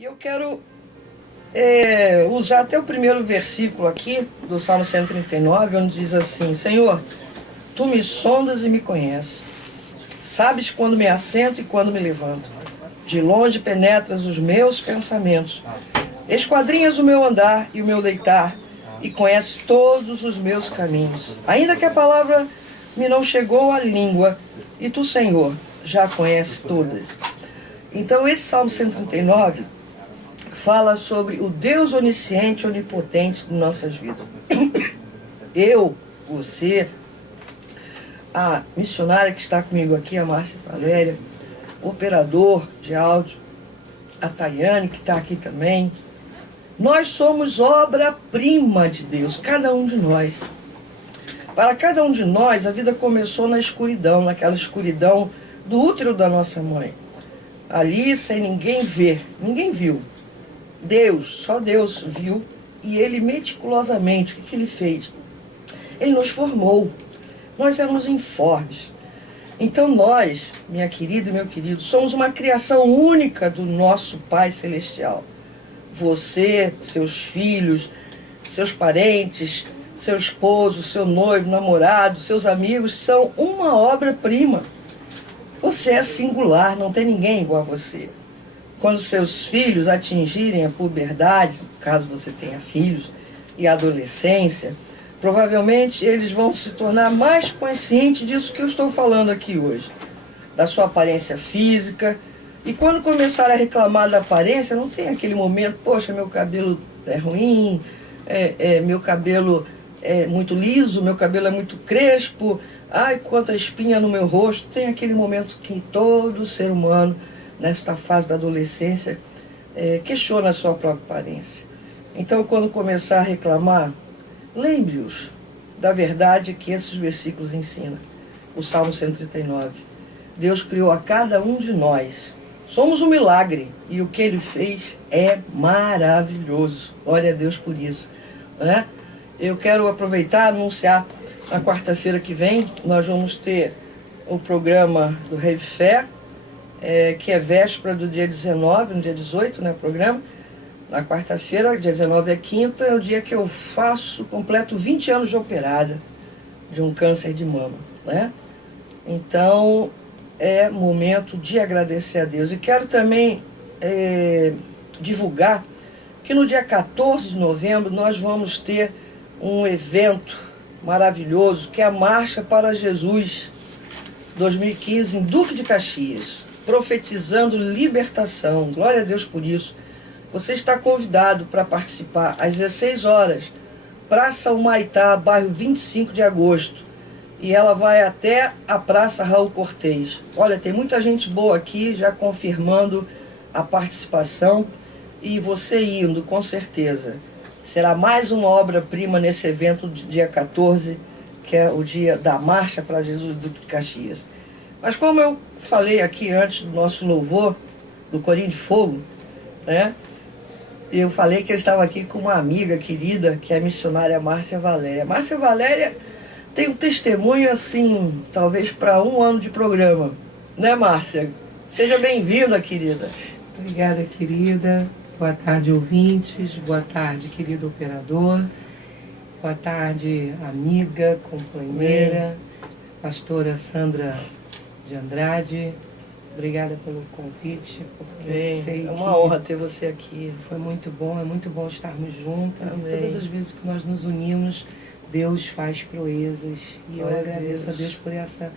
E eu quero usar até o primeiro versículo aqui do Salmo 139, onde diz assim: Senhor, Tu me sondas e me conheces. Sabes quando me assento e quando me levanto. De longe penetras os meus pensamentos. Esquadrinhas o meu andar e o meu deitar, e conheces todos os meus caminhos. Ainda que a palavra me não chegou à língua, e Tu, Senhor, já conheces todas. Então esse Salmo 139 fala sobre o Deus onisciente, onipotente de nossas vidas. Eu, você, a missionária que está comigo aqui, a Márcia Valéria, o operador de áudio, a Tayane, que está aqui também. Nós somos obra-prima de Deus, cada um de nós. Para cada um de nós, a vida começou na escuridão, naquela escuridão do útero da nossa mãe. Ali, sem ninguém ver, ninguém viu. Deus, só Deus viu, e Ele meticulosamente, o que Ele fez? Ele nos formou. Nós éramos informes. Então nós, minha querida e meu querido, somos uma criação única do nosso Pai Celestial. Você, seus filhos, seus parentes, seu esposo, seu noivo, namorado, seus amigos, são uma obra-prima. Você é singular, não tem ninguém igual a você. Quando seus filhos atingirem a puberdade, caso você tenha filhos, e a adolescência, provavelmente eles vão se tornar mais conscientes disso que eu estou falando aqui hoje, da sua aparência física. E quando começar a reclamar da aparência, não tem aquele momento, poxa, meu cabelo é ruim, meu cabelo é muito liso, meu cabelo é muito crespo, ai, quanta espinha no meu rosto. Tem aquele momento que todo ser humano, nesta fase da adolescência, questiona a sua própria aparência. Então, quando começar a reclamar, lembre-os da verdade que esses versículos ensinam. O Salmo 139. Deus criou a cada um de nós. Somos um milagre e o que Ele fez é maravilhoso. Glória a Deus por isso, né? Eu quero aproveitar e anunciar, na quarta-feira que vem, nós vamos ter o programa do Rave Fé, que é véspera do dia 19, no dia 18, né, o programa. Na quarta-feira, dia 19 é quinta, é o dia que eu completo 20 anos de operada de um câncer de mama, né? Então, é momento de agradecer a Deus. E quero também divulgar que no dia 14 de novembro nós vamos ter um evento maravilhoso, que é a Marcha para Jesus 2015 em Duque de Caxias, profetizando libertação. Glória a Deus por isso. Você está convidado para participar às 16 horas, Praça Humaitá, bairro 25 de agosto. E ela vai até a Praça Raul Cortez. Olha, tem muita gente boa aqui já confirmando a participação. E você indo, com certeza. Será mais uma obra-prima nesse evento do dia 14, que é o dia da Marcha para Jesus do Duque de Caxias. Mas como eu falei aqui antes do nosso louvor, do Corinho de Fogo, né? Eu falei que eu estava aqui com uma amiga querida, que é a missionária Márcia Valéria. Márcia Valéria tem um testemunho, assim, talvez para 1 ano de programa. Né, Márcia? Seja bem-vinda, querida. Obrigada, querida. Boa tarde, ouvintes. Boa tarde, querido operador. Boa tarde, amiga, companheira, pastora Sandra de Andrade. Obrigada pelo convite, porque eu sei é uma honra ter você aqui. Foi muito bom, é muito bom estarmos juntas. Amém. E todas as vezes que nós nos unimos, Deus faz proezas. E eu agradeço a Deus por essa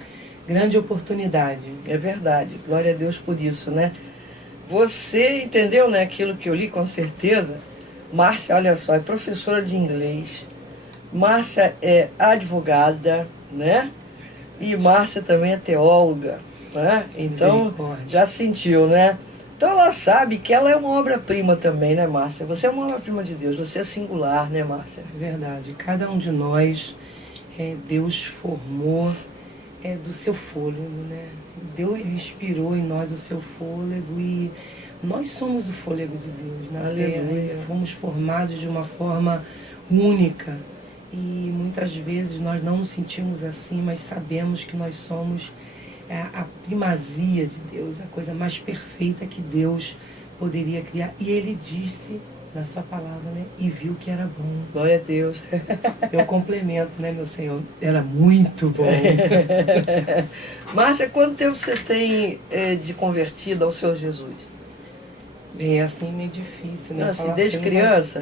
grande oportunidade. É verdade, glória a Deus por isso, né? Você entendeu, né, aquilo que eu li, com certeza. Márcia, olha só, é professora de inglês. Márcia é advogada, né? E Márcia também é teóloga, né? Então, já sentiu, né? Então ela sabe que ela é uma obra-prima também, né, Márcia? Você é uma obra-prima de Deus, você é singular, né, Márcia? É verdade. Cada um de nós, Deus formou do seu fôlego, né? Deus, Ele inspirou em nós o seu fôlego e nós somos o fôlego de Deus na terra e fomos formados de uma forma única. E muitas vezes nós não nos sentimos assim, mas sabemos que nós somos a primazia de Deus, a coisa mais perfeita que Deus poderia criar. E ele disse na sua palavra, né? E viu que era bom. Glória a Deus. Eu complemento, né, meu Senhor? Era muito bom. Márcia, quanto tempo você tem de convertida ao Senhor Jesus? É assim meio difícil, né? Assim, desde criança?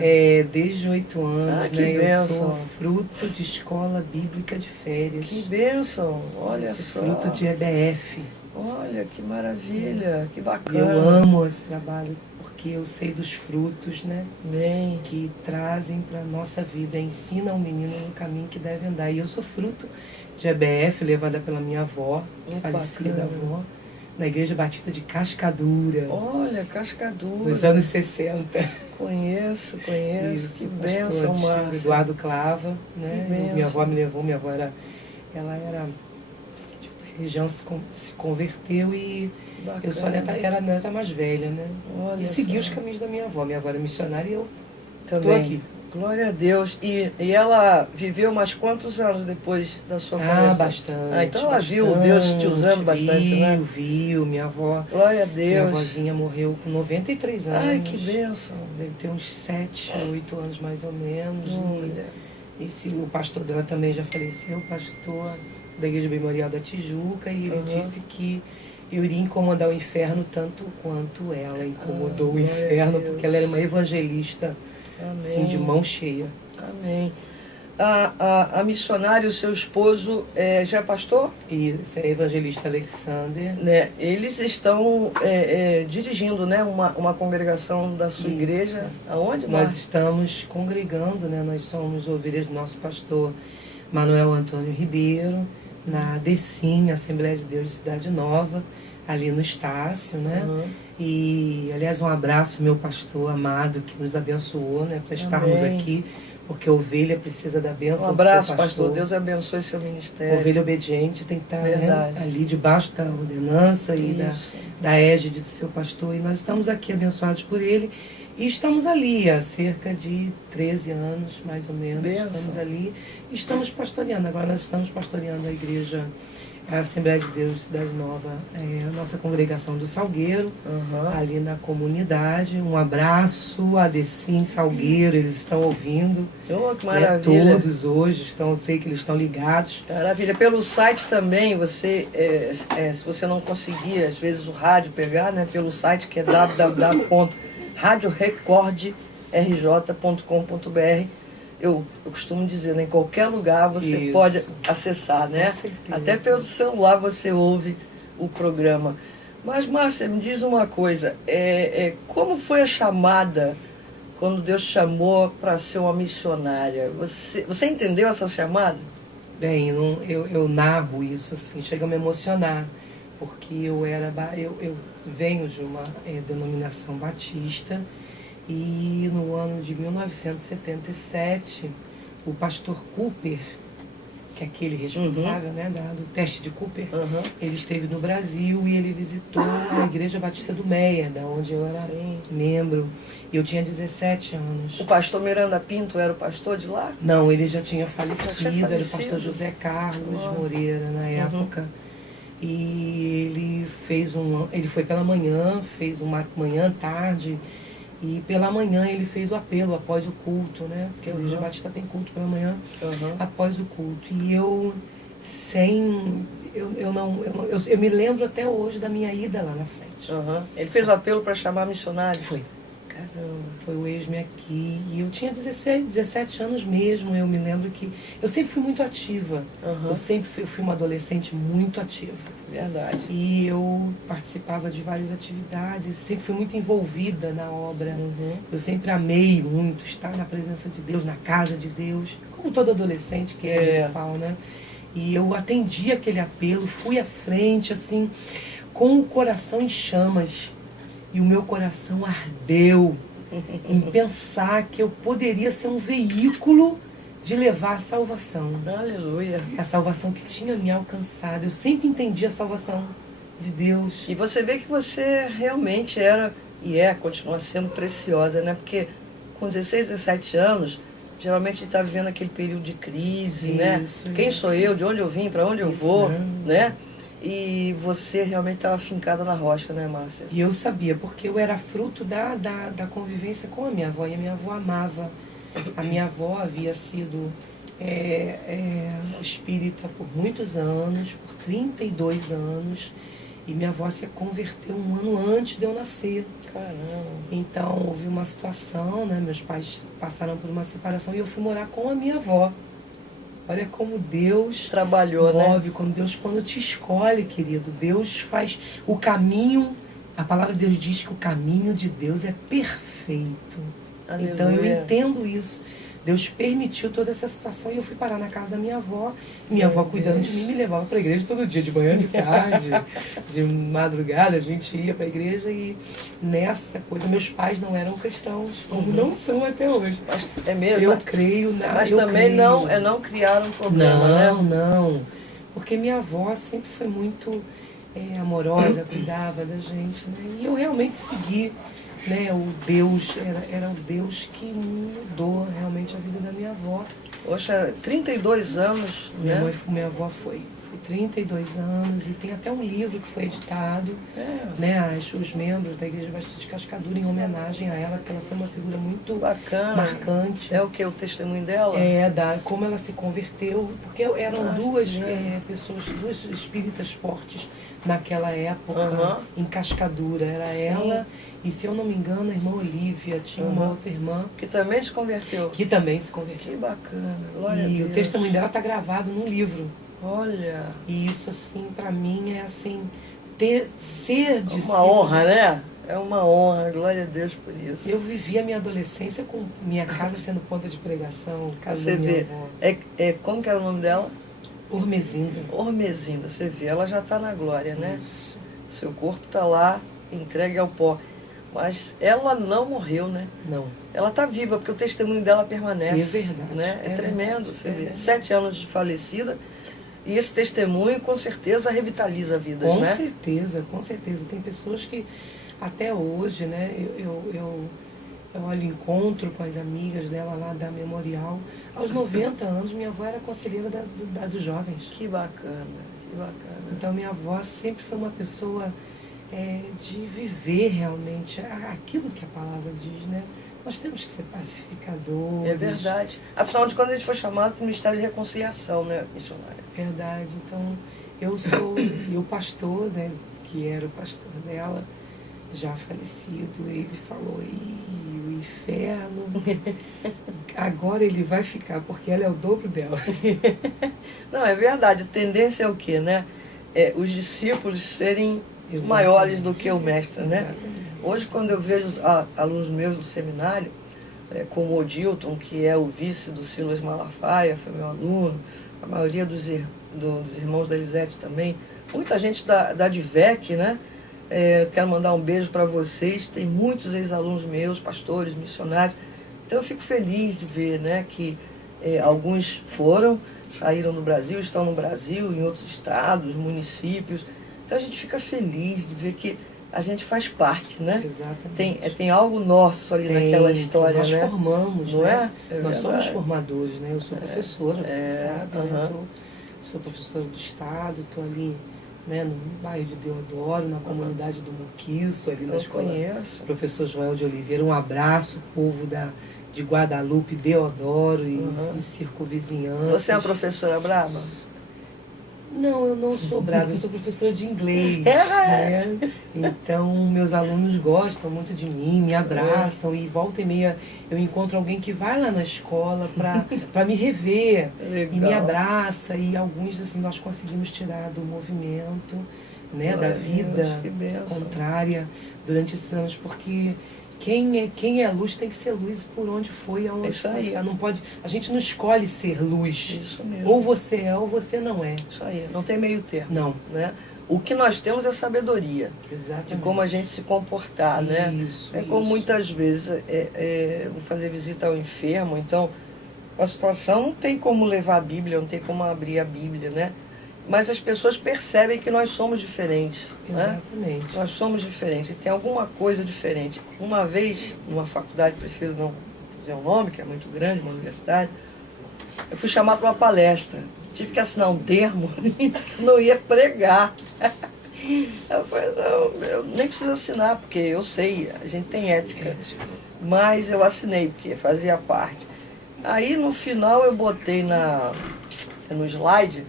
Desde 8 anos, que né? bênção. Eu sou fruto de escola bíblica de férias. Que bênção, olha só. Fruto de EBF. Olha, que maravilha, que bacana. Eu amo esse trabalho, porque eu sei dos frutos, né? Bem. Que trazem para a nossa vida, ensinam o menino no caminho que deve andar. E eu sou fruto de EBF, levada pela minha avó, falecida avó, na Igreja Batista de Cascadura. Olha, Cascadura. Dos anos 60. Conheço. Isso, Que bênção, Márcia. Eduardo Clava, né? Que Minha avó me levou, ela era de outra região, se converteu e bacana. eu só era a neta mais velha, né? Olha e segui só. os caminhos da minha avó. Minha avó era missionária e eu Também. estou aqui. Glória a Deus. E ela viveu mais quantos anos depois da sua conversão? Bastante. Então ela viu Deus te usando bastante, né? Viu. Minha avó. Glória a Deus. Minha avózinha morreu com 93 anos. Ai, que bênção. Deve ter uns 7, 8 anos mais ou menos. Olha. O pastor dela também já faleceu, o pastor da Igreja Memorial da Tijuca, e ele disse que eu iria incomodar o inferno tanto quanto ela incomodou o inferno, porque ela era uma evangelista. Sim, de mão cheia. Amém. A missionária, o seu esposo, já é pastor? Isso, é evangelista Alexander. Né? Eles estão dirigindo, né, uma congregação da sua igreja. Aonde, Márcia? Nós estamos congregando, né? Nós somos ovelhas do nosso pastor Manuel Antônio Ribeiro, na DECIM, Assembleia de Deus de Cidade Nova, ali no Estácio, né? E, aliás, um abraço, meu pastor amado, que nos abençoou, né, para estarmos aqui, porque a ovelha precisa da bênção Um abraço, do seu pastor. Deus abençoe seu ministério. A ovelha obediente tem que estar, né, ali debaixo da ordenança e da égide do seu pastor. E nós estamos aqui abençoados por ele. E estamos ali há cerca de 13 anos, mais ou menos. Estamos ali e estamos pastoreando. Agora nós estamos pastoreando a igreja, a Assembleia de Deus de Cidade Nova, a nossa congregação do Salgueiro, ali na comunidade. Um abraço a DECIM Salgueiro, eles estão ouvindo. Oh, que maravilha. Todos hoje, eu sei que eles estão ligados. Maravilha. Pelo site também, você, se você não conseguir, às vezes, o rádio pegar, né, pelo site que é www.radiorecordrj.com.br. Eu costumo dizer, né, em qualquer lugar você pode acessar, né? Até pelo celular você ouve o programa. Mas, Márcia, me diz uma coisa, como foi a chamada quando Deus te chamou para ser uma missionária? Você entendeu essa chamada? Bem, eu narro isso assim, chega a me emocionar, porque eu venho de uma denominação batista. E no ano de 1977, o pastor Cooper, que é aquele responsável, né, do teste de Cooper, ele esteve no Brasil e ele visitou a Igreja Batista do Meia, da onde eu era membro. E eu tinha 17 anos. O pastor Miranda Pinto era o pastor de lá? Não, ele já tinha falecido, era o pastor José Carlos Moreira na época. E ele foi pela manhã, fez uma manhã, tarde. E pela manhã ele fez o apelo após o culto, né? Porque a Igreja Batista tem culto pela manhã, após o culto. E eu me lembro até hoje da minha ida lá na frente. Ele fez o apelo para chamar missionário? Foi. Caramba. Foi o ex-me aqui. E eu tinha 17 anos mesmo. Eu me lembro que eu sempre fui muito ativa. Eu sempre fui uma adolescente muito ativa. Verdade. E eu participava de várias atividades, sempre fui muito envolvida na obra. Eu sempre amei muito estar na presença de Deus, na casa de Deus, como todo adolescente que é meu pau, né? E eu atendi aquele apelo, fui à frente, assim, com o coração em chamas. E o meu coração ardeu em pensar que eu poderia ser um veículo de levar a salvação. Aleluia. A salvação que tinha me alcançado. Eu sempre entendi a salvação de Deus. E você vê que você realmente era, continua sendo preciosa, né? Porque com 16, 17 anos, geralmente está vivendo aquele período de crise, né? Quem sou eu, de onde eu vim, para onde eu vou, né? E você realmente estava fincada na rocha, né, Márcia? E eu sabia, porque eu era fruto da convivência com a minha avó, e a minha avó amava. A minha avó havia sido espírita por muitos anos, por 32 anos, e minha avó se converteu um ano antes de eu nascer. Caramba. Então houve uma situação, né? Meus pais passaram por uma separação e eu fui morar com a minha avó. Olha como Deus Trabalhou, move, né? quando te escolhe, querido, Deus faz o caminho. A palavra de Deus diz que o caminho de Deus é perfeito. Aleluia. Então eu entendo isso. Deus permitiu toda essa situação e eu fui parar na casa da minha avó. Minha avó cuidando de mim me levava para a igreja todo dia, de manhã, de tarde, de madrugada. A gente ia para a igreja e nessa coisa, meus pais não eram cristãos, como não são até hoje. Mas, é mesmo? Eu creio na. Mas eu também creio. não criaram problema, né? Não. Porque minha avó sempre foi muito amorosa, cuidava da gente, né? E eu realmente segui, né? O Deus, era o Deus que mudou realmente a vida da minha avó. Poxa, 32 anos, né? Minha avó foi 32 anos e tem até um livro que foi editado, né? Os membros da Igreja Batista de Cascadura em homenagem a ela, porque ela foi uma figura muito Bacana. marcante. É o que? O testemunho dela? Como ela se converteu, porque eram duas pessoas, duas espíritas fortes naquela época, em Cascadura. Era ela e, se eu não me engano, a irmã Olívia, tinha uma outra irmã. Que também se converteu. Que também se converteu. Que bacana, glória a Deus. E o testemunho dela está gravado num livro. Olha. E isso, assim, para mim é assim, ser de uma honra, né? É uma honra, glória a Deus por isso. Eu vivi a minha adolescência com minha casa sendo ponta de pregação, casa você da minha vê, avó. como que era o nome dela? Ormezinda. Ormezinda, você vê, ela já está na glória, né? Isso. Seu corpo está lá, entregue ao pó. Mas ela não morreu, né? Não. Ela está viva, porque o testemunho dela permanece. É verdade. Né? É tremendo, verdade, você vê. 7 anos de falecida. E esse testemunho, com certeza, revitaliza vidas, com né? Com certeza. Tem pessoas que, até hoje, né, eu olho encontro com as amigas dela lá da Memorial. Aos 90 anos, minha avó era conselheira dos jovens. Que bacana, que bacana. Então, minha avó sempre foi uma pessoa de viver realmente aquilo que a palavra diz, né? Nós temos que ser pacificadores. É verdade. Afinal de contas, a gente foi chamado para o Ministério de Reconciliação, né, missionária? Verdade. Então, e o pastor, né, que era o pastor dela, já falecido, ele falou, o inferno, agora ele vai ficar, porque ela é o dobro dela. Não, é verdade. A tendência é o quê, né? Os discípulos serem maiores do que o mestre, né? Exatamente. Hoje, quando eu vejo os alunos meus do seminário, como o Odilton, que é o vice do Silas Malafaia, foi meu aluno, a maioria dos irmãos da Elisete também, muita gente da DVEC, né? Quero mandar um beijo para vocês, tem muitos ex-alunos meus, pastores, missionários, então eu fico feliz de ver, né, que alguns saíram do Brasil, estão no Brasil, em outros estados, municípios, então a gente fica feliz de ver que a gente faz parte, né? Exatamente. Tem algo nosso ali naquela história, nós né? Nós formamos, não né? é? Nós somos formadores, né? Eu sou professora, você sabe, né? Sou professora do Estado, estou ali, né, no bairro de Deodoro, na comunidade do Muquiço, ali na escola. Conheço. Professor Joel de Oliveira, um abraço, povo de Guadalupe, Deodoro e circunvizinhança. Você é uma professora brava? Não, eu não sou brava, eu sou professora de inglês, né? Então, meus alunos gostam muito de mim, me abraçam e volta e meia eu encontro alguém que vai lá na escola para me rever e me abraça, e alguns, assim, nós conseguimos tirar do movimento, né, da vida contrária durante esses anos, porque quem é luz tem que ser luz por onde foi, aonde isso aí. Não pode, a gente não escolhe ser luz. Isso mesmo. Ou você é ou você não é. Isso aí, não tem meio termo. Não. Né? O que nós temos é sabedoria. Exatamente. De como a gente se comportar, né? Isso, como muitas vezes vou fazer visita ao enfermo, então a situação não tem como levar a Bíblia, não tem como abrir a Bíblia, né? Mas as pessoas percebem que nós somos diferentes. Exatamente. Né? Nós somos diferentes, e tem alguma coisa diferente. Uma vez, numa faculdade, prefiro não dizer o nome, que é muito grande, uma universidade, eu fui chamado para uma palestra. Tive que assinar um termo, não ia pregar. Eu falei, não, eu nem preciso assinar, porque eu sei, a gente tem ética. Mas eu assinei, porque fazia parte. Aí no final eu botei no slide,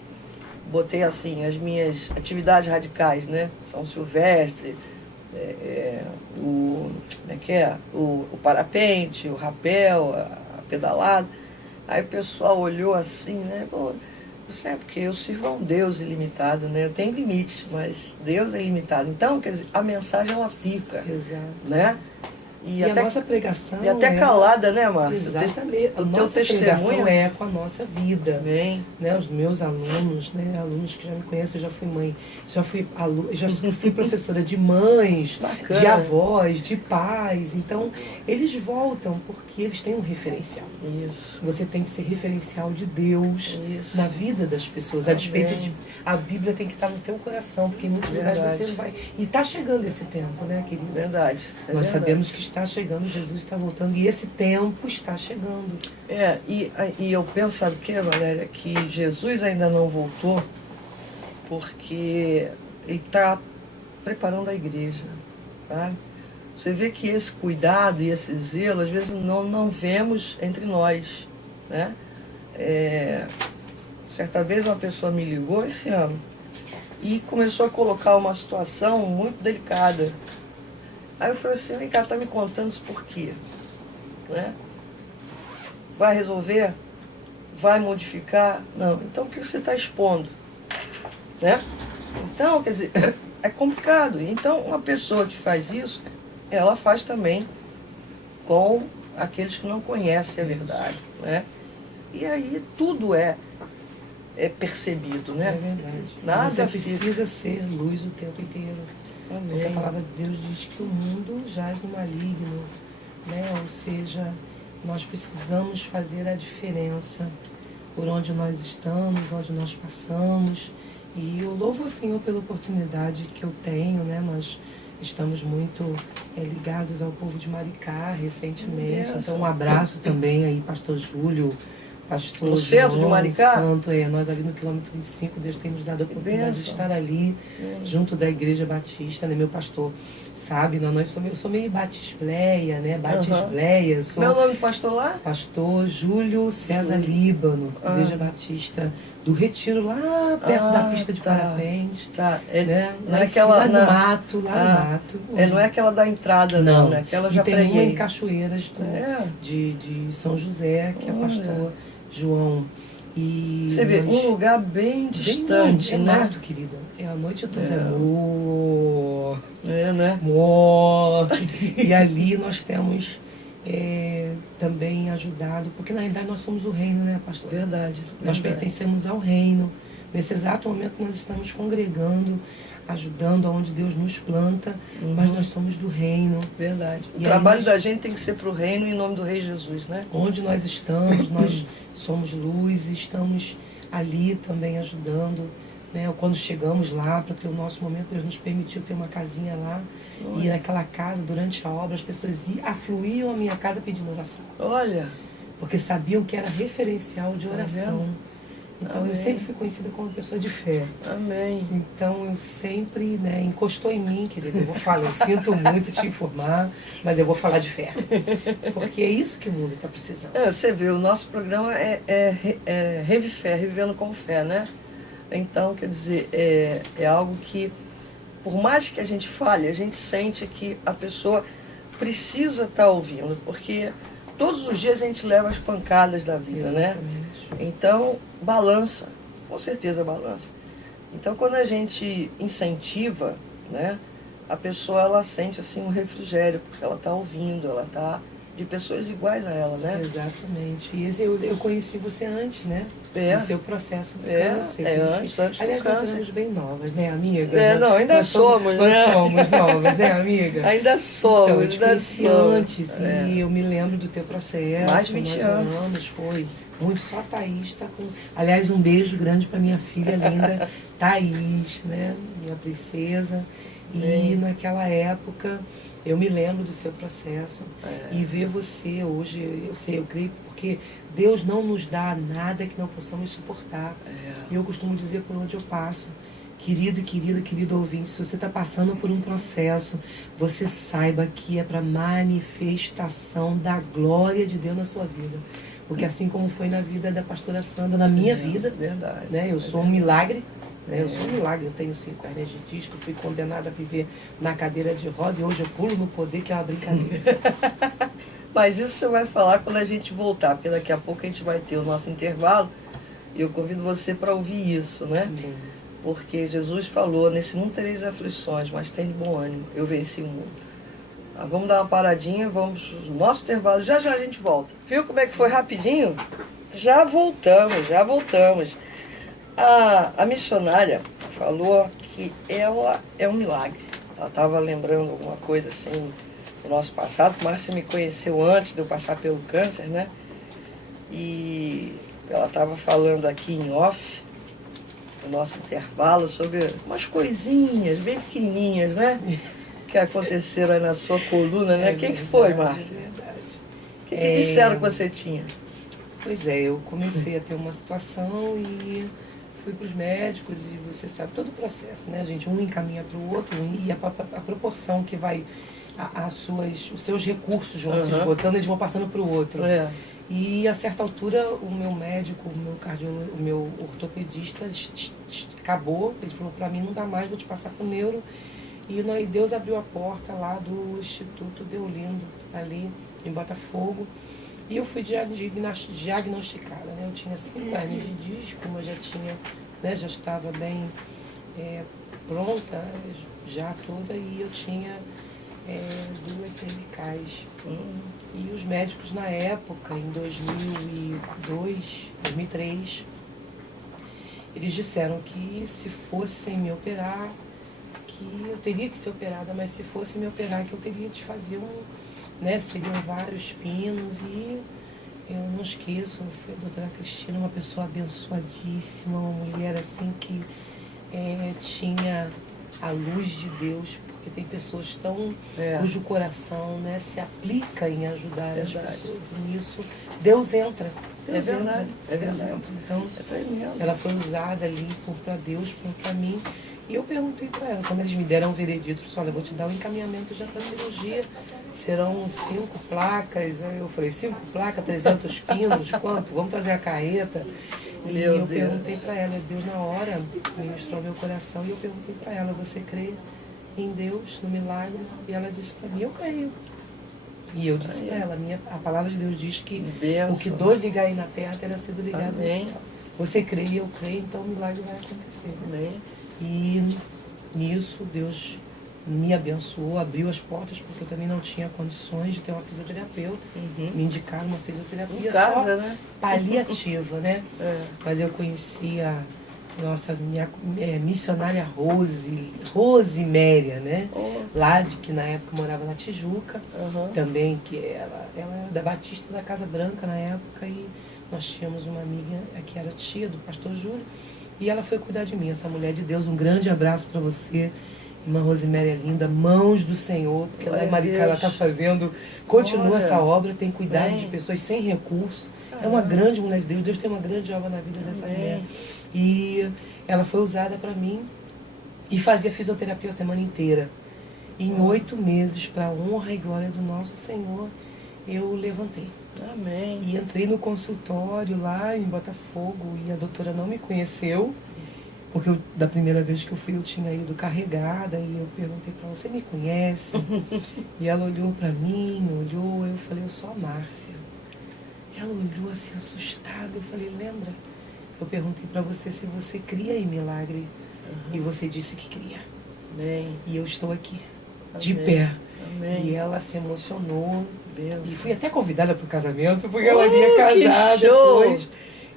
botei assim, as minhas atividades radicais, né? São Silvestre, como é que é? O parapente, o rapel, a pedalada. Aí o pessoal olhou assim, né? Pô, você é porque eu sirvo a um Deus ilimitado, né? Eu tenho limites, mas Deus é ilimitado. Então, quer dizer, a mensagem ela fica, Exato. né? E até, a nossa pregação e até calada, né, Márcia? Exatamente. O a teu nossa testemunho pregação é com a nossa vida. Bem. Né? Os meus alunos, né? Alunos que já me conhecem, eu já fui mãe, já fui professora de mães, Bacana. de avós, de pais. Então, eles voltam porque eles têm um referencial. Isso. Você tem que ser referencial de Deus Isso. na vida das pessoas. A despeito de a Bíblia tem que estar no teu coração, porque em muitos lugares você não vai. E está chegando esse tempo, né, querida? Verdade. Nós verdade. sabemos que está chegando, Jesus está voltando e esse tempo está chegando. E eu penso, sabe o que, Valéria? Que Jesus ainda não voltou porque ele está preparando a igreja, sabe? Você vê que esse cuidado e esse zelo, às vezes não vemos entre nós, né? Certa vez uma pessoa me ligou esse ano e começou a colocar uma situação muito delicada. Aí eu falei assim, vem cá, tá me contando isso por quê? Né? Vai resolver? Vai modificar? Não. Então por que você está expondo? Né? Então, quer dizer, é complicado. Então uma pessoa que faz isso, ela faz também com aqueles que não conhecem a verdade. Né? E aí tudo é percebido, né? É verdade. Nada Você precisa ser luz o tempo inteiro. Amém. Porque a palavra de Deus diz que o mundo jaz no maligno, né? Ou seja, nós precisamos fazer a diferença por onde nós estamos, onde nós passamos. E eu louvo o Senhor pela oportunidade que eu tenho, né? Nós estamos muito ligados ao povo de Maricá recentemente. Então um abraço também aí, pastor Júlio, pastor no centro de Maricá? Santo, nós ali no quilômetro 25, Deus tem nos dado a oportunidade de estar ali, junto da Igreja Batista, né? Meu pastor sabe, eu sou meio batisbleia, né? Batisbleia, sou... Meu nome de pastor lá? Pastor Júlio César Líbano, Igreja Batista do Retiro, lá perto da pista de parapente. Tá. Né? Não é aquela, no mato, no mato. Não é aquela da entrada, não, né? Aquela já tem preguei. uma em Cachoeiras de São José, que é pastor João. E você vê, um lugar bem distante, bem, né? Mato, querida. A noite toda amor. Né? Amor. E ali nós temos também ajudado, porque na realidade nós somos o reino, né, pastor? Verdade. Nós pertencemos ao reino. Nesse exato momento nós estamos congregando, ajudando aonde Deus nos planta, mas nós somos do reino. Verdade. O trabalho da gente tem que ser para o reino em nome do Rei Jesus, né? Onde nós estamos, nós somos luz e estamos ali também ajudando. Né? Quando chegamos lá para ter o nosso momento, Deus nos permitiu ter uma casinha lá. E naquela casa, durante a obra, as pessoas afluíam à minha casa pedindo oração. Olha! Porque sabiam que era referencial de oração. Então Amém. Eu sempre fui conhecida como uma pessoa de fé. Amém. Então eu sempre, né, encostou em mim, querida. Eu vou falar, eu sinto muito te informar, mas eu vou falar de fé. Porque é isso que o mundo está precisando. Você vê, o nosso programa é Revi Fé, Revivendo com Fé, né? Então, quer dizer, é algo que, por mais que a gente fale, a gente sente que a pessoa precisa estar ouvindo, porque todos os dias a gente leva as pancadas da vida, Exatamente. né? Então, balança, com certeza balança. Então, quando a gente incentiva, né, a pessoa ela sente assim um refrigério, porque ela está ouvindo, ela está de pessoas iguais a ela, né? Exatamente. E eu conheci você antes, né? Do seu processo do câncer. Antes Aliás, do câncer. nós somos bem novas, né, amiga? Não, ainda somos, né? Nós somos novas, né, amiga? Ainda somos, então, eu te conheci antes É. e eu me lembro do teu processo. Mais de 20 anos. Foi muito. Só a Thaís está com... Aliás, um beijo grande para minha filha linda, Thaís, né? Minha princesa. E naquela época... Eu me lembro do seu processo e ver você hoje, eu creio, porque Deus não nos dá nada que não possamos suportar. Eu costumo dizer por onde eu passo, Querido e querida, querido ouvinte, se você está passando por um processo, você saiba que é para manifestação da glória de Deus na sua vida. Porque assim como foi na vida da pastora Sandra, na minha vida, verdade, né? Eu sou um milagre, né? Eu sou um milagre, eu tenho 5 hernias de disco, fui condenada a viver na cadeira de roda e hoje eu pulo no poder, que é uma brincadeira. Mas isso você vai falar quando a gente voltar, porque daqui a pouco a gente vai ter o nosso intervalo e eu convido você para ouvir isso, né? Porque Jesus falou, nesse mundo tereis aflições, mas tem de bom ânimo, eu venci o mundo. Vamos dar uma paradinha, vamos no nosso intervalo, já já a gente volta. Viu como é que foi rapidinho? Já voltamos, já voltamos. A missionária falou que ela é um milagre. Ela estava lembrando alguma coisa assim do nosso passado. Márcia me conheceu antes de eu passar pelo câncer, né? E ela estava falando aqui em off, no nosso intervalo, sobre umas coisinhas bem pequenininhas, né? Que aconteceram aí na sua coluna, né? O que foi, Márcia? É verdade. O que disseram que você tinha? Pois é, eu comecei a ter uma situação e fui para os médicos e você sabe todo o processo, né, gente? Um encaminha para o outro e a proporção que vai, os seus recursos vão se esgotando, eles vão passando para o outro. E a certa altura o meu médico, o meu ortopedista acabou, ele falou para mim, não dá mais, vou te passar para o neuro. E Deus abriu a porta lá do Instituto Deolindo, ali em Botafogo. E eu fui diagnosticada, né? Eu tinha 5 hernias de disco, mas já tinha, né, já estava bem pronta, já toda, e eu tinha 2 cervicais. E os médicos na época, em 2003, eles disseram que se fossem me operar, que eu teria que ser operada, mas se fosse me operar, que eu teria de fazer seriam vários pinos. E eu não esqueço, foi a doutora Cristina, uma pessoa abençoadíssima, uma mulher assim que tinha a luz de Deus, porque tem pessoas cujo coração, né, se aplica em ajudar as pessoas, e nisso Deus entra. Deus entra. Então, ela foi usada ali para Deus, para mim. E eu perguntei para ela, quando eles me deram o veredito, olha, eu vou te dar um encaminhamento já para cirurgia, serão 5 placas. Aí eu falei, 5 placas, 300 pinos, quanto? Vamos trazer a carreta. E eu perguntei para ela, Deus na hora ministrou meu coração, e eu perguntei para ela, você crê em Deus, no milagre? E ela disse para mim, eu creio. E eu disse para ela, a palavra de Deus diz que o que 2 ligarem na terra terá sido ligado no céu. Você crê e eu creio, então o milagre vai acontecer. Amém. E nisso Deus me abençoou, abriu as portas, porque eu também não tinha condições de ter uma fisioterapeuta. Me indicaram uma fisioterapia paliativa, né? Mas eu conheci a minha missionária Rosiméria, né? Lá que na época morava na Tijuca, também, que ela era da Batista da Casa Branca na época, e nós tínhamos uma amiga que era tia do pastor Júlio, e ela foi cuidar de mim, essa mulher de Deus. Um grande abraço para você, irmã Rosiméria linda, mãos do Senhor, porque ela é Maricá, ela está fazendo, continua essa obra, tem cuidado de pessoas sem recurso. É uma grande mulher de Deus, Deus tem uma grande obra na vida dessa mulher. E ela foi usada para mim e fazia fisioterapia a semana inteira. Em 8 meses, para a honra e glória do nosso Senhor, eu levantei. Amém. E entrei no consultório lá em Botafogo, e a doutora não me conheceu, porque da primeira vez que eu fui eu tinha ido carregada, e eu perguntei para ela, você me conhece? E ela olhou para mim, eu falei, eu sou a Márcia. Ela olhou assim assustada, eu falei, lembra? Eu perguntei para você se você cria em milagre, e você disse que cria. Amém. E eu estou aqui, de pé. Amém. E ela se emocionou. Deus. E fui até convidada para o casamento, porque ela ia casar depois.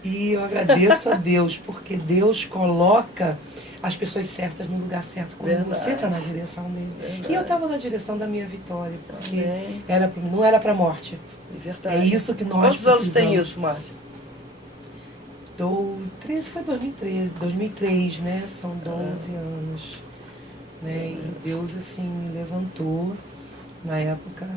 E eu agradeço a Deus, porque Deus coloca as pessoas certas no lugar certo, quando você está na direção dele. E eu estava na direção da minha vitória, porque não era para a morte. Verdade. É isso que nós Quantos anos tem isso, Márcia? 13 foi 2003, né? São 12 anos. Né? E Deus, assim, me levantou. Na época,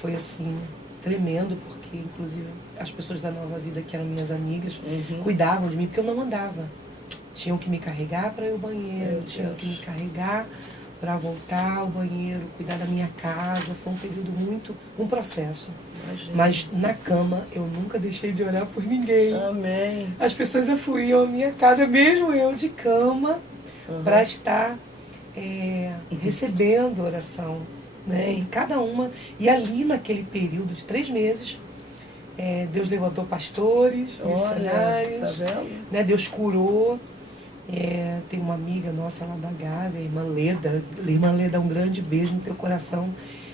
foi, assim, tremendo, porque, inclusive, as pessoas da Nova Vida, que eram minhas amigas, cuidavam de mim, porque eu não andava. Tinham que me carregar para ir ao banheiro, Meu tinham Deus. que me carregar para voltar ao banheiro, cuidar da minha casa. Foi um período um processo. Imagina. Mas na cama eu nunca deixei de orar por ninguém. Amém. As pessoas afluíam à minha casa, mesmo eu de cama, para estar recebendo oração. Né? E cada uma. E ali naquele período de 3 meses, Deus levantou pastores, missionários, Tá vendo? né? Deus curou. Tem uma amiga nossa lá da Gávea, a irmã Leda. Irmã Leda, um grande beijo no teu coração.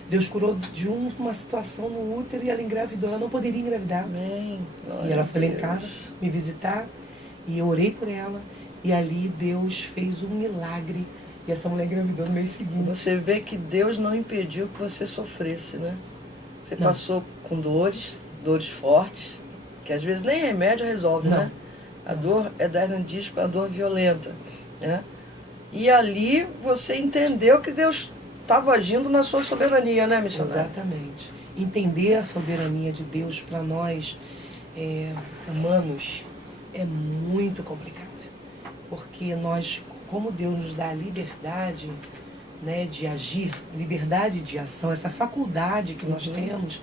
Deus curou de uma situação no útero e ela engravidou. Ela não poderia engravidar. Amém. E ela foi lá em casa me visitar e eu orei por ela. E ali Deus fez um milagre. E essa mulher engravidou no mês seguinte. Você vê que Deus não impediu que você sofresse, né? Você Não. passou com dores fortes, que às vezes nem remédio resolve, Não. né? A dor é da hernia de disco, a dor violenta, né? E ali você entendeu que Deus estava agindo na sua soberania, né, missionário? Exatamente. Entender a soberania de Deus para nós, humanos, é muito complicado. Porque nós, como Deus nos dá a liberdade, né, de agir, liberdade de ação, essa faculdade que nós temos,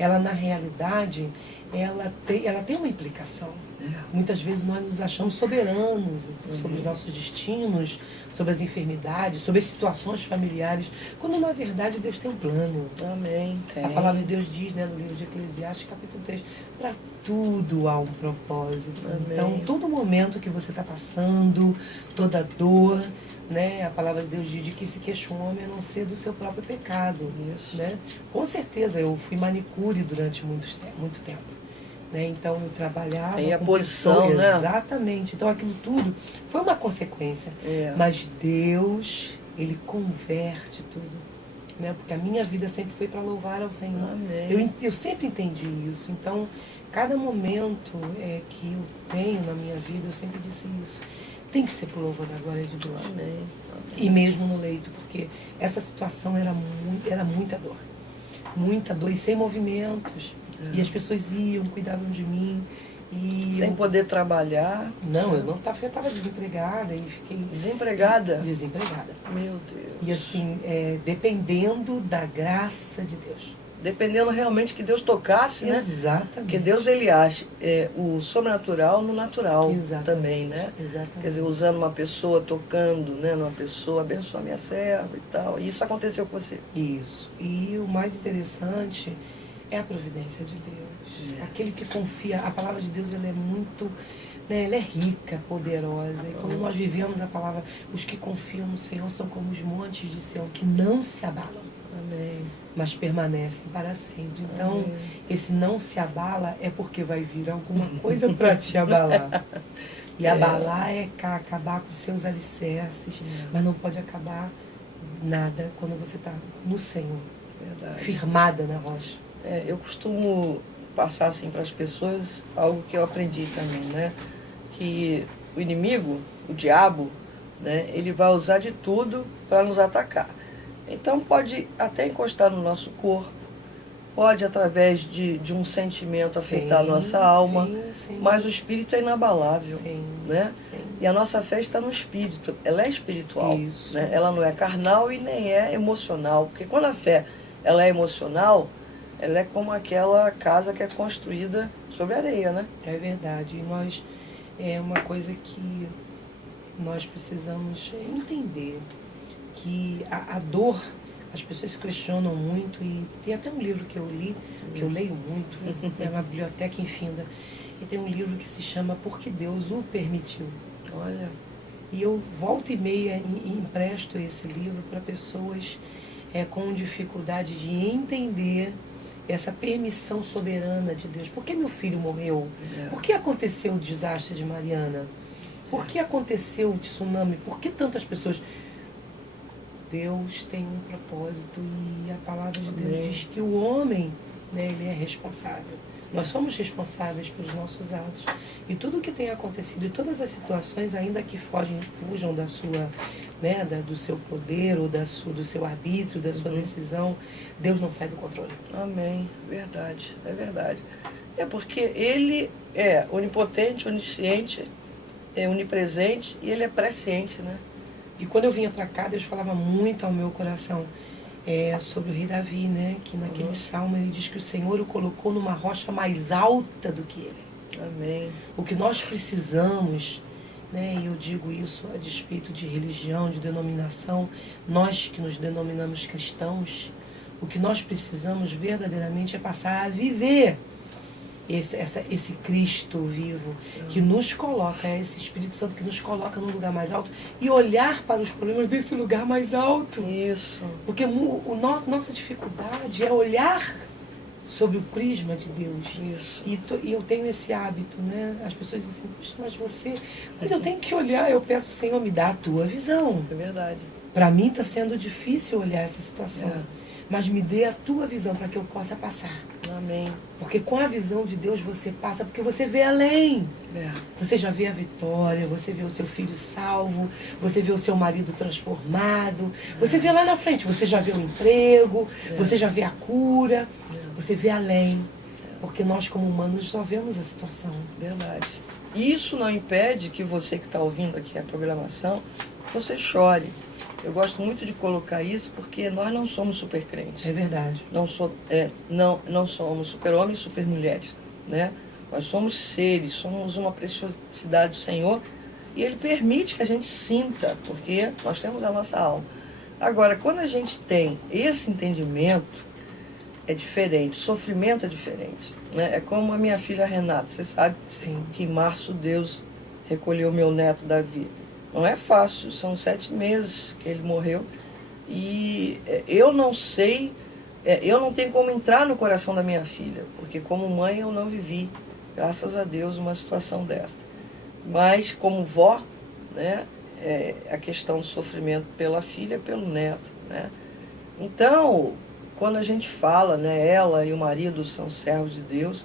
ela na realidade, ela tem uma implicação. Muitas vezes nós nos achamos soberanos sobre os nossos destinos, sobre as enfermidades, sobre as situações familiares, quando na verdade Deus tem um plano. Amém. Tem. A palavra de Deus diz, né, no livro de Eclesiastes, capítulo 3, para tudo há um propósito. Amém. Então, todo momento que você está passando, toda dor, né, a palavra de Deus diz de que se queixa o homem a não ser do seu próprio pecado. Isso. Né? Com certeza, eu fui manicure durante muito tempo. Né? Então, eu trabalhava Aí a com posição, pessoas, né? exatamente. Então, aquilo tudo foi uma consequência. Mas Deus, Ele converte tudo. Né? Porque a minha vida sempre foi para louvar ao Senhor. Amém. Eu sempre entendi isso. Então, cada momento que eu tenho na minha vida, eu sempre disse isso. Tem que ser por louvor da glória de Deus. Amém. E mesmo no leito, porque essa situação era muita dor. Muita dor e sem movimentos. E as pessoas iam, cuidavam de mim. E Sem poder trabalhar. Não, eu estava desempregada e fiquei... Desempregada? Desempregada. Meu Deus. E assim, dependendo da graça de Deus. Dependendo realmente que Deus tocasse, né? Exatamente. Porque Deus, ele acha o sobrenatural no natural. Exatamente. Também, né? Exatamente. Quer dizer, usando uma pessoa, tocando, né, numa pessoa, abençoa minha serva e tal. E isso aconteceu com você. Isso. E o mais interessante é a providência de Deus. Aquele que confia, a palavra de Deus, ela é muito, né, ela é rica, poderosa. E quando nós vivemos a palavra, os que confiam no Senhor são como os montes de Sião, que não se abalam. Amém. Mas permanecem para sempre. Então, esse não se abala é porque vai vir alguma coisa para te abalar. E abalar é acabar com os seus alicerces, mas não pode acabar nada quando você está no Senhor, Verdade. firmada na rocha. Eu costumo passar assim para as pessoas algo que eu aprendi também, né? Que o inimigo, o diabo, né, ele vai usar de tudo para nos atacar. Então pode até encostar no nosso corpo, pode através de um sentimento afetar a nossa alma, sim. mas o espírito é inabalável, Sim, né? sim. E a nossa fé está no espírito, ela é espiritual, Isso. né? Ela não é carnal e nem é emocional, porque quando a fé ela é emocional, ela é como aquela casa que é construída sobre areia, né? É verdade. E nós, é uma coisa que nós precisamos entender, que a dor, as pessoas se questionam muito, e tem até um livro que eu li, que eu leio muito, é uma biblioteca infinda, e tem um livro que se chama Porque Deus o Permitiu. Olha. E eu volta e meia empresto esse livro para pessoas com dificuldade de entender essa permissão soberana de Deus. Por que meu filho morreu? Por que aconteceu o desastre de Mariana? Por que aconteceu o tsunami? Por que tantas pessoas... Deus tem um propósito, e a palavra de Deus diz que o homem, né, ele é responsável. Nós somos responsáveis pelos nossos atos. E tudo o que tem acontecido, e todas as situações, ainda que fujam da sua, né, do seu poder, ou do seu arbítrio, da sua decisão, Deus não sai do controle. Amém. Verdade. É verdade. É porque ele é onipotente, onisciente, é onipresente e ele é presciente, né? E quando eu vinha para cá, Deus falava muito ao meu coração sobre o rei Davi, né? Que naquele salmo ele diz que o Senhor o colocou numa rocha mais alta do que ele. Amém. O que nós precisamos, né? E eu digo isso a despeito de religião, de denominação, nós que nos denominamos cristãos, o que nós precisamos verdadeiramente é passar a viver esse Cristo vivo que nos coloca, esse Espírito Santo que nos coloca num lugar mais alto e olhar para os problemas desse lugar mais alto. Isso. Porque nossa dificuldade é olhar sobre o prisma de Deus. Isso. E eu tenho esse hábito, né? As pessoas dizem assim, poxa, mas você... Mas eu tenho que olhar, eu peço, Senhor, me dá a tua visão. É verdade. Para mim está sendo difícil olhar essa situação. Mas me dê a tua visão para que eu possa passar. Amém. Porque com a visão de Deus você passa, porque você vê além. Você já vê a vitória, você vê o seu filho salvo, você vê o seu marido transformado, você vê lá na frente, você já vê o emprego, você já vê a cura, você vê além. Porque nós como humanos só vemos a situação. Verdade. Isso não impede que você que está ouvindo aqui a programação, você chore. Eu gosto muito de colocar isso porque nós não somos super crentes. É verdade. Não somos super homens e super mulheres, né? Nós somos seres, somos uma preciosidade do Senhor e Ele permite que a gente sinta, porque nós temos a nossa alma. Agora, quando a gente tem esse entendimento, é diferente, o sofrimento é diferente, né? É como a minha filha Renata, você sabe que em março Deus recolheu meu neto Davi. Não é fácil, são 7 meses que ele morreu e eu não sei, eu não tenho como entrar no coração da minha filha, porque como mãe eu não vivi, graças a Deus, uma situação dessa. Mas como vó, né, a questão do sofrimento pela filha, pelo neto, né? Então, quando a gente fala, né, ela e o marido são servos de Deus,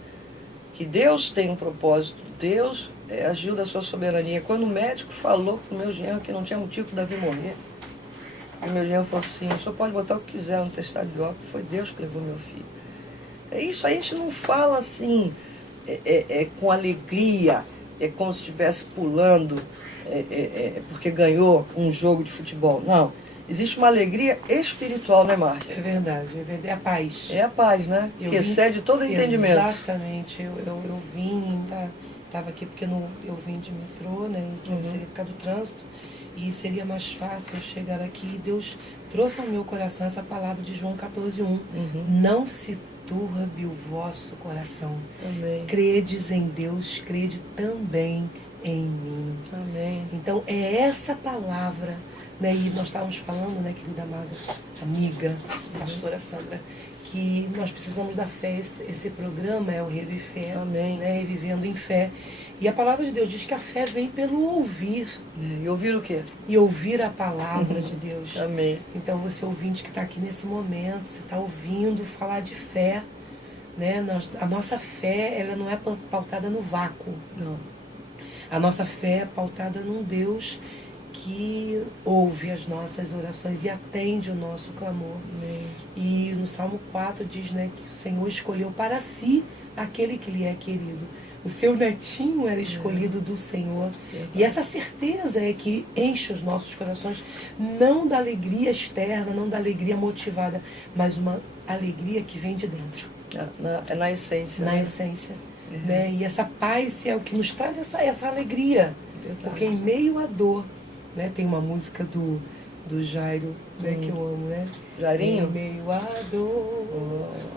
que Deus tem um propósito, Deus agiu da sua soberania. Quando o médico falou para o meu genro que não tinha motivo para Davi morrer, o meu genro falou assim, o senhor pode botar o que quiser no testado de óbito, foi Deus que levou meu filho. É isso, a gente não fala assim, com alegria, é como se estivesse pulando, porque ganhou um jogo de futebol. Não, existe uma alegria espiritual, né, Márcia? É verdade, é a paz. É a paz, né? Que excede todo entendimento. Exatamente, eu vim... Estava aqui porque eu vim de metrô, né? Que seria por causa do trânsito. E seria mais fácil eu chegar aqui. E Deus trouxe ao meu coração essa palavra de João 14:1. Não se turbe o vosso coração. Amém. Credes em Deus, crede também em mim. Amém. Então é essa palavra, né? E nós estávamos falando, né, querida amada amiga, pastora Sandra, que nós precisamos da fé. Esse programa é o Reviver Fé, né, Vivendo em Fé. E a palavra de Deus diz que a fé vem pelo ouvir. E ouvir o quê? E ouvir a palavra de Deus. Amém. Então você ouvinte que está aqui nesse momento, você está ouvindo falar de fé, né? A nossa fé, ela não é pautada no vácuo. Não. A nossa fé é pautada num Deus que ouve as nossas orações e atende o nosso clamor. Amém. E no Salmo 4 diz, né, que o Senhor escolheu para si aquele que lhe é querido. O seu netinho era escolhido do Senhor. E essa certeza é que enche os nossos corações, não da alegria externa, não da alegria motivada, mas uma alegria que vem de dentro. É na essência. Na essência. Né? E essa paz é o que nos traz essa alegria. Porque em meio à dor, né, tem uma música do Jairo, né, que eu amo, né? Jairinho? Em meio à dor,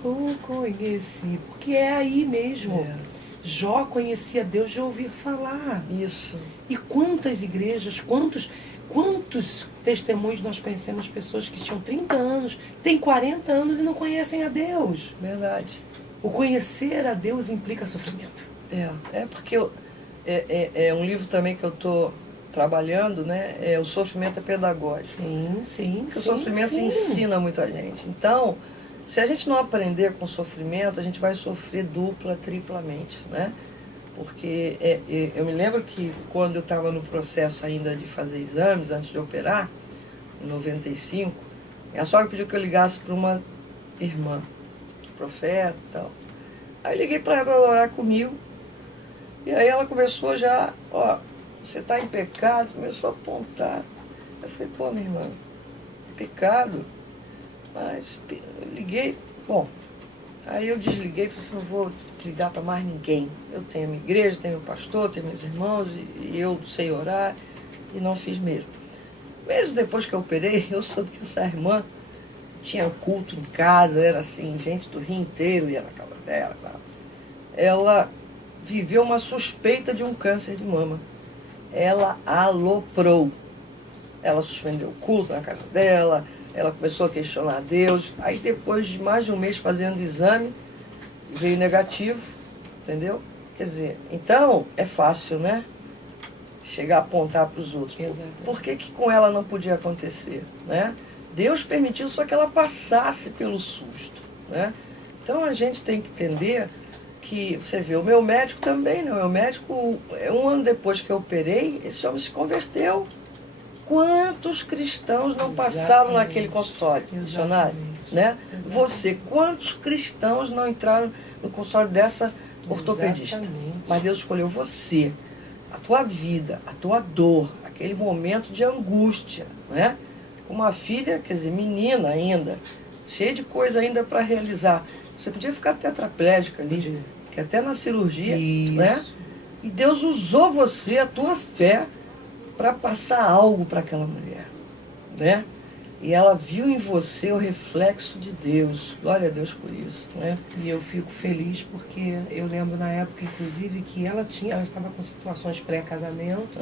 o conheci. Porque é aí mesmo. Jó conhecia Deus de ouvir falar. Isso. E quantas igrejas, quantos testemunhos nós conhecemos, pessoas que tinham 30 anos, têm 40 anos e não conhecem a Deus. Verdade. O conhecer a Deus implica sofrimento. É porque é um livro também que eu estou trabalhando, né? O sofrimento é pedagógico. Sim. Porque o sofrimento ensina muito a gente. Então, se a gente não aprender com o sofrimento, a gente vai sofrer dupla, triplamente, né? Porque eu me lembro que quando eu estava no processo ainda de fazer exames, antes de operar, em 95, minha sogra pediu que eu ligasse para uma irmã, profeta e tal. Aí eu liguei para ela orar comigo, e aí ela começou já, você está em pecado, começou a apontar. Eu falei, pô, minha irmã, pecado? Mas eu liguei, bom, aí eu desliguei e falei assim, não vou ligar para mais ninguém. Eu tenho a minha igreja, tenho meu pastor, tenho meus irmãos, e eu sei orar, e não fiz mesmo. Meses depois que eu operei, eu soube que essa irmã tinha culto em casa, era assim, gente do Rio inteiro ia na casa dela. Ela viveu uma suspeita de um câncer de mama. Ela aloprou. Ela suspendeu o culto na casa dela, ela começou a questionar Deus. Aí depois de mais de um mês fazendo exame, veio negativo, entendeu? Quer dizer, então é fácil, né? Chegar a apontar para os outros. Por que que com ela não podia acontecer, né? Deus permitiu só que ela passasse pelo susto, né? Então a gente tem que entender que, você vê, o meu médico também, né? O meu médico, 1 ano depois que eu operei, esse homem se converteu. Quantos cristãos não passaram naquele consultório missionário, né? Você, quantos cristãos não entraram no consultório dessa ortopedista? Mas Deus escolheu você, a tua vida, a tua dor, aquele momento de angústia, né? Com uma filha, quer dizer, menina ainda, cheia de coisa ainda para realizar. Você podia ficar tetraplégica ali, que até na cirurgia, né? E Deus usou você, a tua fé, para passar algo para aquela mulher, né? E ela viu em você o reflexo de Deus. Glória a Deus por isso, né? E eu fico feliz porque eu lembro na época, inclusive, que ela estava com situações pré-casamento,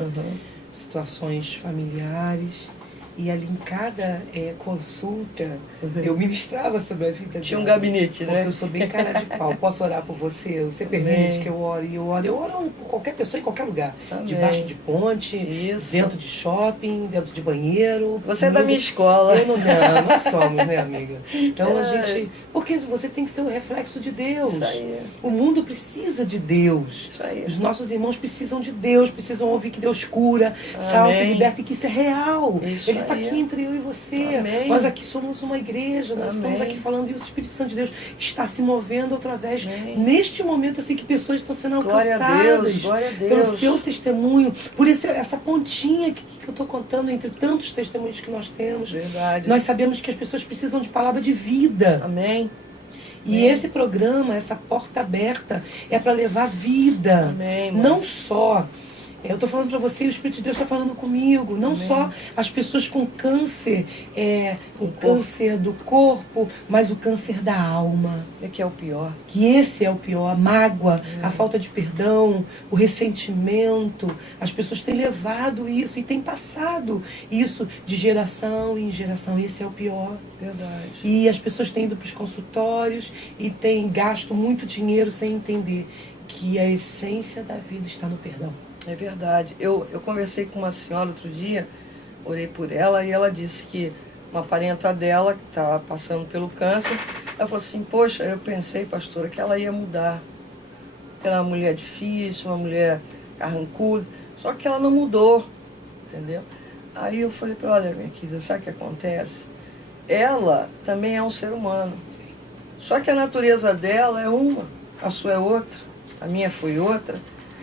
situações familiares. E ali em cada consulta, eu ministrava sobre a vida dela. Tinha um gabinete, né? Porque eu sou bem cara de pau. Posso orar por você? Você permite que eu ore? E eu oro por qualquer pessoa em qualquer lugar. Amém. Debaixo de ponte, dentro de shopping, dentro de banheiro. Você é da minha escola. Não somos, né, amiga? Então a gente... Porque você tem que ser o reflexo de Deus. Isso aí. O mundo precisa de Deus. Isso aí. Os nossos irmãos precisam de Deus, precisam ouvir que Deus cura, salva e liberta, e que isso é real. Isso Ele está aqui entre eu e você. Amém. Nós aqui somos uma igreja, nós estamos aqui falando e o Espírito Santo de Deus está se movendo através, neste momento, assim, que pessoas estão sendo alcançadas Glória a Deus. pelo seu testemunho, por essa pontinha que eu estou contando entre tantos testemunhos que nós temos. Verdade. Nós sabemos que as pessoas precisam de palavra de vida. Amém. E esse programa, essa porta aberta, é para levar vida. Amém, não só... Eu estou falando para você, o Espírito de Deus está falando comigo. Não só as pessoas com câncer, o câncer do corpo, mas o câncer da alma. Que é o pior. Que esse é o pior. A mágoa, a falta de perdão, o ressentimento. As pessoas têm levado isso e têm passado isso de geração em geração. Esse é o pior. Verdade. E as pessoas têm ido para os consultórios e têm gasto muito dinheiro sem entender que a essência da vida está no perdão. É verdade. Eu conversei com uma senhora outro dia, orei por ela, e ela disse que uma parenta dela, que estava passando pelo câncer, ela falou assim, poxa, eu pensei, pastora, que ela ia mudar. Ela é uma mulher difícil, uma mulher carrancuda, só que ela não mudou, entendeu? Aí eu falei para ela, olha, minha querida, sabe o que acontece? Ela também é um ser humano. Só que a natureza dela é uma, a sua é outra, a minha foi outra.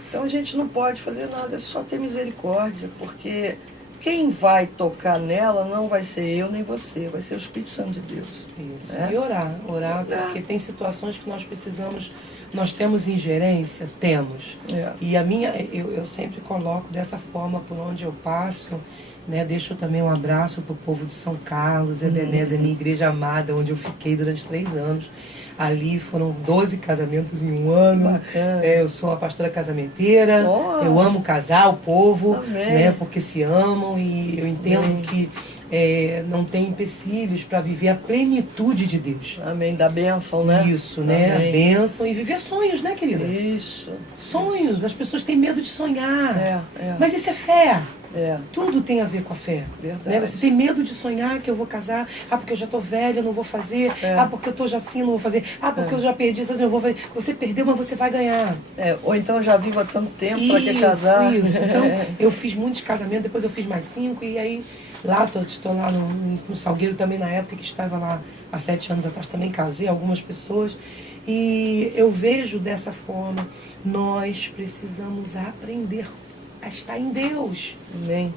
Então a gente não pode fazer nada, é só ter misericórdia, porque quem vai tocar nela não vai ser eu nem você, vai ser o Espírito Santo de Deus. Isso. Né? E orar, porque tem situações que nós precisamos, nós temos ingerência? Temos. E eu sempre coloco dessa forma por onde eu passo, né? Deixo também um abraço para o povo de São Carlos, Ebenezer, minha igreja amada, onde eu fiquei durante 3 anos. Ali foram 12 casamentos em 1 ano. Bacana. Eu sou uma pastora casamenteira. Eu amo casar, o povo, né, porque se amam. E eu entendo que não tem empecilhos para viver a plenitude de Deus. Amém. Da bênção, né? Isso, né? A bênção e viver sonhos, né, querida? Isso. Sonhos. As pessoas têm medo de sonhar. É. Mas isso é fé. É. Tudo tem a ver com a fé. Verdade. Né? Você tem medo de sonhar que eu vou casar. Ah, porque eu já estou velha, eu não vou fazer. Ah, porque eu estou já assim, não vou fazer. Ah, porque eu já perdi, eu não vou fazer. Você perdeu, mas você vai ganhar. Ou então já vivo há tanto tempo para quer casar. Isso. Então, eu fiz muitos casamentos, depois eu fiz mais 5, e aí lá, estou lá no Salgueiro também, na época que estava lá há 7 anos atrás, também casei algumas pessoas. E eu vejo dessa forma, nós precisamos aprender está em Deus. Amém.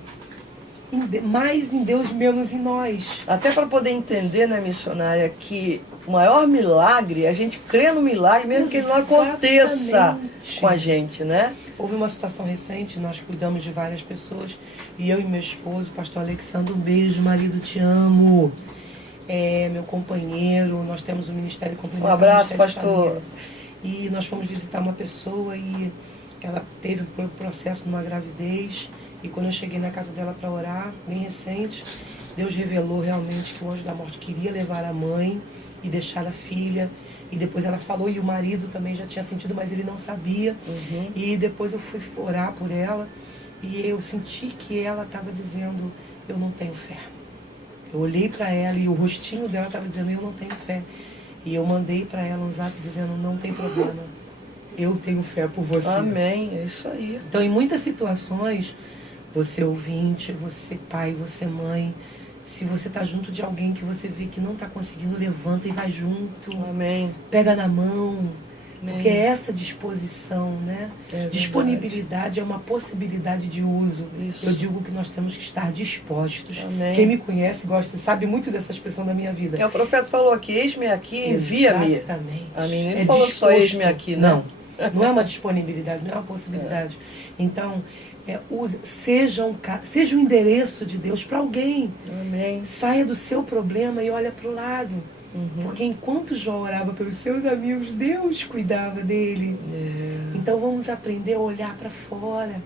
Mais em Deus, menos em nós. Até para poder entender, né, missionária, que o maior milagre é a gente crer no milagre, mesmo que ele não aconteça Exatamente. com a gente, né? Houve uma situação recente, nós cuidamos de várias pessoas, e eu e meu esposo, o pastor Alexandre, um beijo, marido, te amo. Meu companheiro, nós temos um ministério complementar. Um abraço, Ministério de pastor. Família. E nós fomos visitar uma pessoa e ela teve um processo numa gravidez. E quando eu cheguei na casa dela para orar, bem recente, Deus revelou realmente que o anjo da morte queria levar a mãe e deixar a filha. E depois ela falou, e o marido também já tinha sentido, mas ele não sabia. E depois eu fui orar por ela e eu senti que ela estava dizendo, eu não tenho fé. Eu olhei para ela e o rostinho dela estava dizendo, eu não tenho fé. E eu mandei para ela um zap dizendo, não tem problema, eu tenho fé por você. Amém, é isso aí. Então, em muitas situações, você ouvinte, você pai, você mãe, se você está junto de alguém que você vê que não está conseguindo, levanta e vai junto. Amém. Pega na mão. Amém. Porque é essa disposição, né? Disponibilidade é uma possibilidade de uso. Isso. Eu digo que nós temos que estar dispostos. Amém. Quem me conhece, gosta, sabe muito dessa expressão da minha vida. O profeta falou aqui, eis-me aqui, envia-me. Exatamente. Amém. Ele falou só eis-me aqui, né? Não, não é uma disponibilidade, não é uma possibilidade. Então, seja um endereço de Deus para alguém. Amém. Saia do seu problema e olha para o lado. Porque enquanto Jó orava pelos seus amigos, Deus cuidava dele. Então vamos aprender a olhar para fora.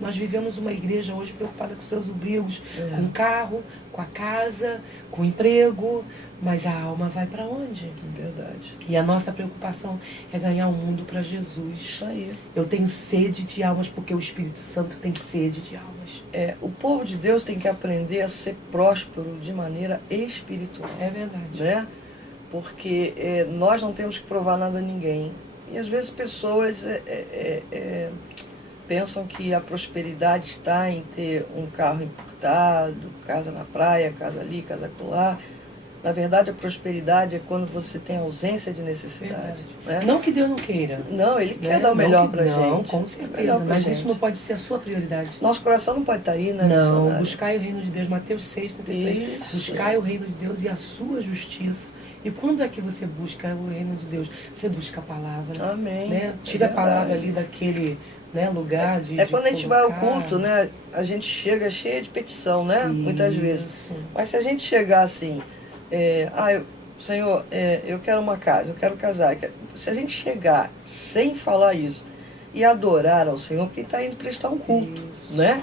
Nós vivemos uma igreja hoje preocupada com seus obrigos, com o carro, com a casa, com o emprego, mas a alma vai para onde? Verdade. E a nossa preocupação é ganhar o mundo para Jesus. Isso aí. Eu tenho sede de almas porque o Espírito Santo tem sede de almas. O povo de Deus tem que aprender a ser próspero de maneira espiritual. É verdade. Né? Porque nós não temos que provar nada a ninguém. E às vezes pessoas pensam que a prosperidade está em ter um carro importado, casa na praia, casa ali, casa acolá. Na verdade, a prosperidade é quando você tem ausência de necessidade. Né? Não que Deus não queira. Não, Ele quer dar o melhor para a gente. Não, com certeza. Mas isso não pode ser a sua prioridade. Nosso coração não pode estar aí, né? Não, buscai o reino de Deus. Mateus 6, 33. Isso. Buscai o reino de Deus e a sua justiça. E quando é que você busca o reino de Deus? Você busca a palavra. Amém. Né? Tira a palavra ali daquele lugar de quando a gente vai ao culto, né? A gente chega cheia de petição, né? Isso. Muitas vezes. Mas se a gente chegar assim, Senhor, eu quero uma casa, eu quero casar. Se a gente chegar sem falar isso e adorar ao Senhor, porque está indo prestar um culto, né?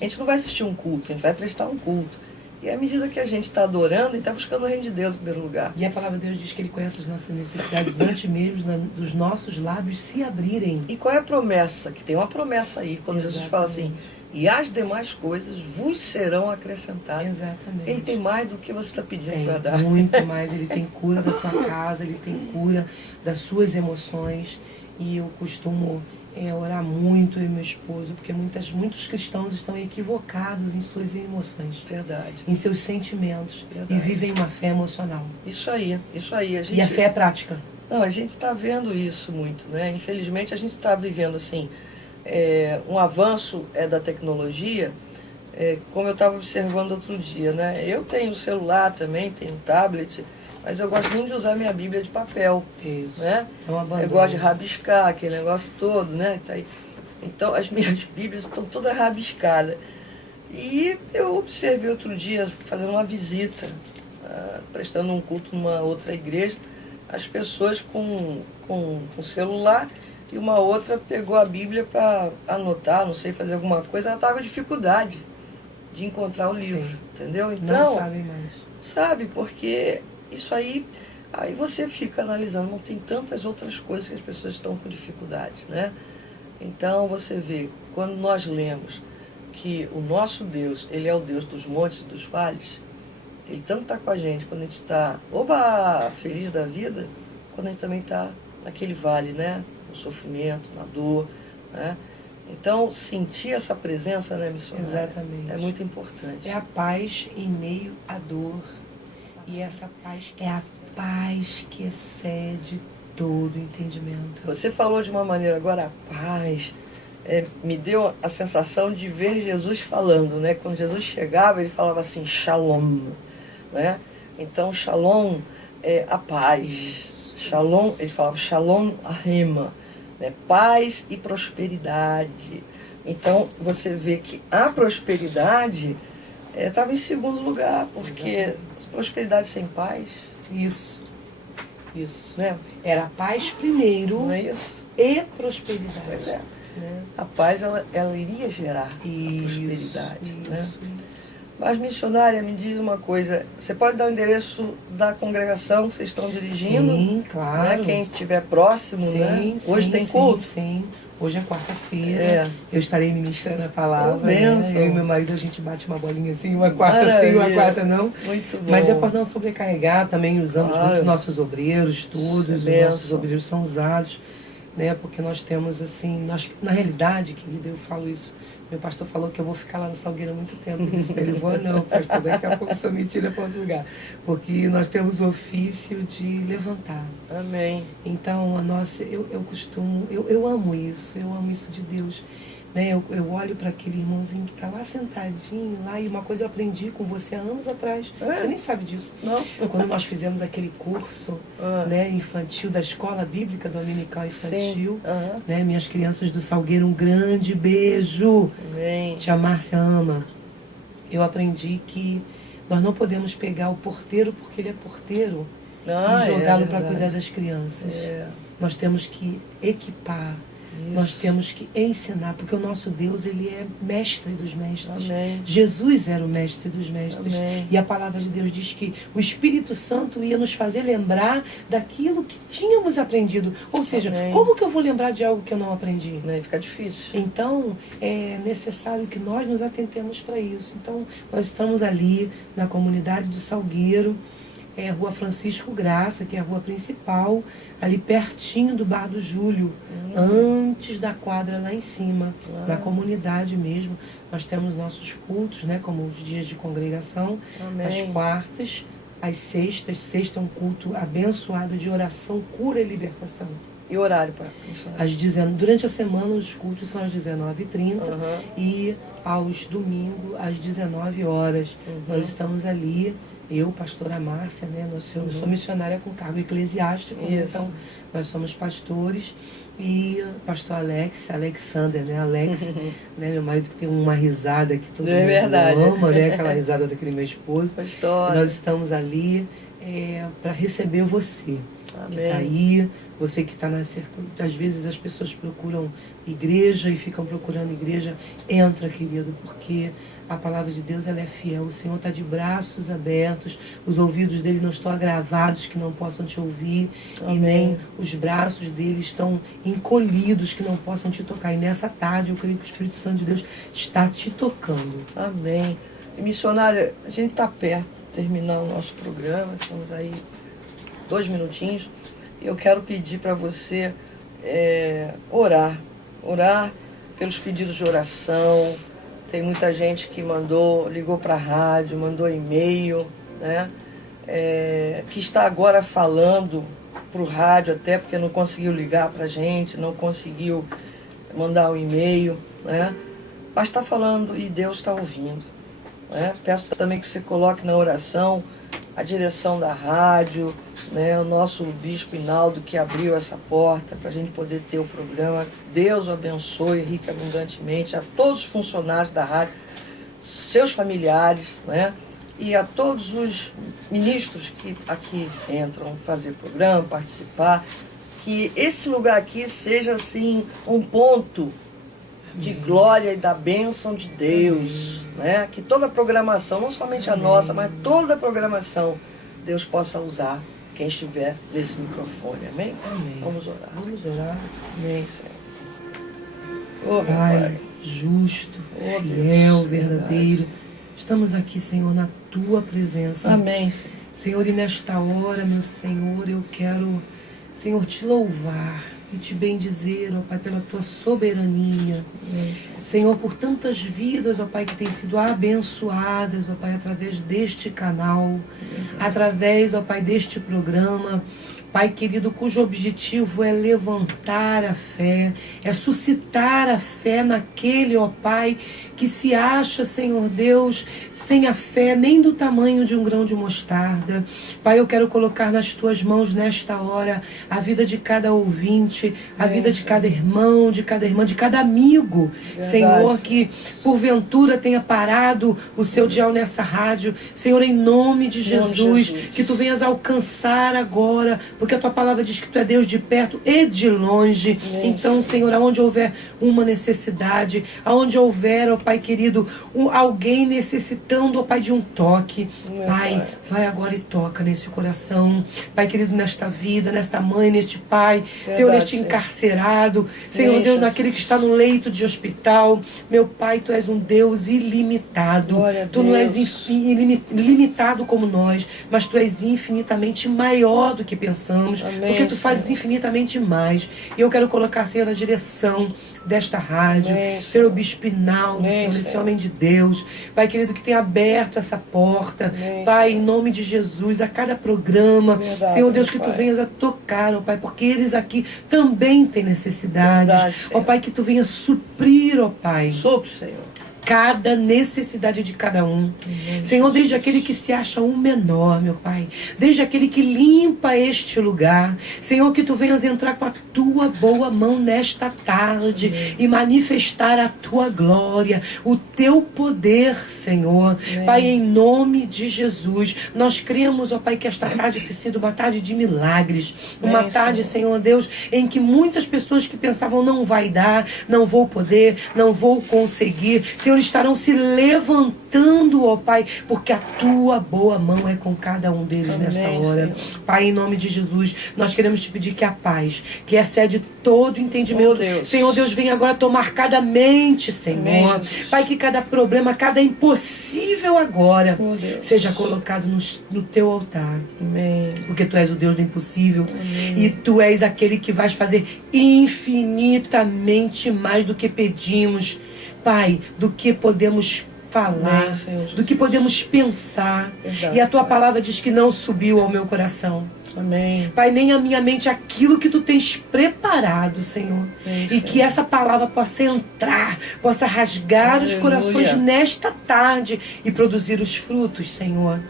A gente não vai assistir um culto, a gente vai prestar um culto. E à medida que a gente está adorando, e está buscando o reino de Deus em primeiro lugar. E a palavra de Deus diz que Ele conhece as nossas necessidades antes mesmo dos nossos lábios se abrirem. E qual é a promessa? Que tem uma promessa aí, quando Jesus fala assim, e as demais coisas vos serão acrescentadas. Exatamente. Ele tem mais do que você está pedindo para dar. Muito mais. Ele tem cura da tua casa, Ele tem cura das suas emoções. E eu costumo orar muito, eu e meu esposo, porque muitos cristãos estão equivocados em suas emoções. Verdade. Em seus sentimentos. Verdade. E vivem uma fé emocional. Isso aí. E a fé é prática. Não, a gente está vendo isso muito, né? Infelizmente a gente está vivendo assim, um avanço da tecnologia, como eu estava observando outro dia, né? Eu tenho celular também, tenho tablet, mas eu gosto muito de usar minha Bíblia de papel. Isso. Né? Eu gosto de rabiscar, aquele negócio todo, né? Então as minhas Bíblias estão todas rabiscadas. E eu observei outro dia, fazendo uma visita, prestando um culto numa outra igreja, as pessoas com celular, e uma outra pegou a Bíblia para anotar, não sei, fazer alguma coisa, ela estava com dificuldade de encontrar o livro, Sim. Entendeu? Então, não sabe mais. Sabe, porque isso aí você fica analisando, não tem tantas outras coisas que as pessoas estão com dificuldade, né? Então você vê, quando nós lemos que o nosso Deus, Ele é o Deus dos montes e dos vales, Ele tanto está com a gente quando a gente está, feliz da vida, quando a gente também está naquele vale, né? No sofrimento, na dor, né? Então, sentir essa presença, né, missionária? Exatamente. É muito importante. É a paz em meio à dor. E essa paz é a paz que excede todo entendimento. Você falou de uma maneira agora, a paz, me deu a sensação de ver Jesus falando, né? Quando Jesus chegava, ele falava assim, Shalom, né? Então, Shalom é a paz. Shalom, ele falava Shalom Ahema, né? Paz e prosperidade. Então, você vê que a prosperidade estava em segundo lugar, porque prosperidade sem paz... Isso. Né? Era paz primeiro, não é isso? E prosperidade. Pois é. Né? A paz, ela iria gerar prosperidade. Isso, né? isso. Mas, missionária, me diz uma coisa. Você pode dar o endereço da congregação que vocês estão dirigindo? Sim, claro. Né? Quem estiver próximo, sim, né? Sim, hoje tem culto? Sim. Hoje é quarta-feira. Eu estarei ministrando a palavra. Né? Eu e meu marido, a gente bate uma bolinha assim, uma quarta sim, uma quarta não. Muito bom. Mas é para não sobrecarregar, também usamos muito nossos obreiros, todos os nossos obreiros são usados, né? Porque nós temos assim, na realidade, querida, eu falo isso. Meu pastor falou que eu vou ficar lá no Salgueiro há muito tempo. Eu disse para ele, vou não, pastor, daqui a pouco o senhor me tira para outro lugar. Porque nós temos o ofício de levantar. Amém. Então, a nossa, eu amo isso de Deus. Né? Eu olho para aquele irmãozinho que está lá sentadinho, lá, e uma coisa eu aprendi com você há anos atrás. Você nem sabe disso. Não. Quando nós fizemos aquele curso né, infantil da Escola Bíblica Dominical Infantil, né, minhas crianças do Salgueiro, um grande beijo. Amém. Tia Márcia ama. Eu aprendi que nós não podemos pegar o porteiro porque ele é porteiro e jogá-lo para cuidar das crianças. Nós temos que equipar. Isso. Nós temos que ensinar, porque o nosso Deus, ele é mestre dos mestres. Amém. Jesus era o mestre dos mestres. Amém. E a palavra de Deus diz que o Espírito Santo ia nos fazer lembrar daquilo que tínhamos aprendido. Ou seja, Amém. Como que eu vou lembrar de algo que eu não aprendi? Fica difícil. Então, é necessário que nós nos atentemos para isso. Então, nós estamos ali na comunidade do Salgueiro, Rua Francisco Graça, que é a rua principal, ali pertinho do Bar do Júlio, antes da quadra lá em cima, na comunidade mesmo. Nós temos nossos cultos, né, como os dias de congregação, as quartas, as sextas. Sexta é um culto abençoado de oração, cura e libertação. E horário para durante a semana os cultos são às 19h30 e aos domingos às 19 horas. Nós estamos ali. Eu, pastora Márcia, né? Eu sou missionária com cargo eclesiástico, então nós somos pastores. E pastor Alexander, né? Alex, né? Meu marido que tem uma risada que todo mundo ama, né? Aquela risada daquele meu esposo. Pastor. E nós estamos ali para receber você. Amém. Que está aí, você que está às vezes as pessoas procuram igreja e ficam procurando igreja. Entra, querido, porque a palavra de Deus, ela é fiel. O Senhor está de braços abertos, os ouvidos dele não estão agravados que não possam te ouvir. Amém. E nem os braços dele estão encolhidos que não possam te tocar. E nessa tarde eu creio que o Espírito Santo de Deus está te tocando. Amém. E, missionária, a gente está perto de terminar o nosso programa, estamos aí 2 minutinhos. Eu quero pedir para você orar pelos pedidos de oração. Tem muita gente que ligou para a rádio, mandou e-mail, né? Que está agora falando para o rádio, até porque não conseguiu ligar para a gente, não conseguiu mandar um e-mail, né? Mas está falando e Deus está ouvindo. Né? Peço também que você coloque na oração a direção da rádio, né? O nosso bispo Hinaldo que abriu essa porta para a gente poder ter o programa. Deus o abençoe rica e abundantemente a todos os funcionários da rádio, seus familiares, né? E a todos os ministros que aqui entram fazer programa, participar. Que esse lugar aqui seja assim um ponto de glória e da bênção de Deus, né? Que toda a programação, não somente a nossa, mas toda a programação, Deus possa usar quem estiver nesse microfone, amém? Amém. Vamos orar. Vamos orar. Amém, Senhor. Pai, justo, fiel, verdadeiro, estamos aqui, Senhor, na Tua presença. Amém, Senhor. Senhor, e nesta hora, meu Senhor, eu quero, Senhor, Te louvar e Te bendizer, ó Pai, pela Tua soberania. Senhor, por tantas vidas, ó Pai, que têm sido abençoadas, ó Pai, através deste canal, através, ó Pai, deste programa. Pai querido, cujo objetivo é levantar a fé, é suscitar a fé naquele, ó Pai, que se acha, Senhor Deus, sem a fé nem do tamanho de um grão de mostarda. Pai, eu quero colocar nas tuas mãos nesta hora a vida de cada ouvinte, a vida de cada irmão, de cada irmã, de cada amigo, Senhor, que porventura tenha parado o seu dial nessa rádio. Senhor, em nome de Jesus, que tu venhas alcançar agora, porque a tua palavra diz que tu é Deus de perto e de longe. Então, Senhor, aonde houver uma necessidade, aonde houver, ó Pai querido, alguém necessitando, ó Pai, de um toque, Pai, vai agora e toca nesse coração, Pai querido, nesta vida, nesta mãe, neste pai, Senhor, neste encarcerado, Senhor Deus, naquele que está no leito de hospital. Meu Pai, tu és um Deus ilimitado, tu não és ilimitado como nós, mas tu és infinitamente maior do que pensamos, porque tu fazes infinitamente mais. E eu quero colocar, Senhor, a direção desta rádio, Senhor, o Bispo Hinaldo, Senhor, esse homem de Deus, Pai querido, que tem aberto essa porta, Pai, em nome de Jesus, a cada programa, Senhor Deus, que tu venhas a tocar, ó Pai, porque eles aqui também têm necessidades, ó Pai, que tu venhas suprir, ó Pai, supre, Senhor, cada necessidade de cada um. Senhor, desde aquele que se acha um menor, meu Pai, desde aquele que limpa este lugar, Senhor, que tu venhas entrar com a tua boa mão nesta tarde e manifestar a tua glória, o teu poder, Senhor. Pai, em nome de Jesus, nós cremos, ó Pai, que esta tarde tem sido uma tarde de milagres, uma tarde, Senhor Deus, em que muitas pessoas que pensavam não vai dar, não vou poder, não vou conseguir, Senhor, estarão se levantando, ó Pai, porque a tua boa mão é com cada um deles nesta hora. Senhor. Pai, em nome de Jesus, nós queremos te pedir que a paz, que excede todo entendimento, Senhor Deus, venha agora tomar cada mente, Senhor. Pai, que cada problema, cada impossível agora seja colocado no teu altar. Porque tu és o Deus do impossível e tu és aquele que vais fazer infinitamente mais do que pedimos, Pai, do que podemos falar, do que podemos pensar. E a tua palavra diz que não subiu ao meu coração. Pai, nem a minha mente aquilo que tu tens preparado, Senhor. E que essa palavra possa entrar, possa rasgar os corações nesta tarde e produzir os frutos, Senhor.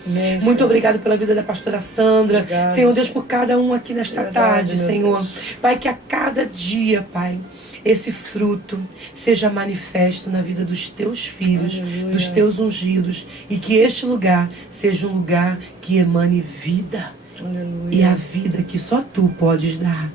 Muito obrigado pela vida da pastora Sandra. Senhor Deus, por cada um aqui nesta tarde, Senhor. Pai, que a cada dia, Pai, esse fruto seja manifesto na vida dos teus filhos, dos teus ungidos, e que este lugar seja um lugar que emane vida. E a vida que só tu podes dar.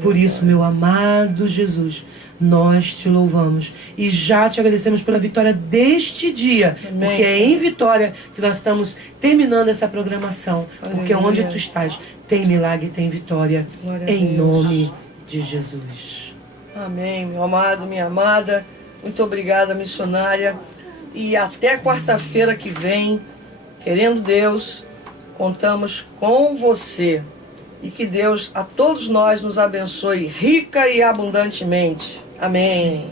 Por isso, meu amado Jesus, nós te louvamos e já te agradecemos pela vitória deste dia, porque é em vitória que nós estamos terminando essa programação, porque onde tu estás tem milagre e tem vitória, em nome de Jesus. Amém, meu amado, minha amada. Muito obrigada, missionária. E até quarta-feira que vem, querendo Deus, contamos com você. E que Deus a todos nós nos abençoe rica e abundantemente. Amém.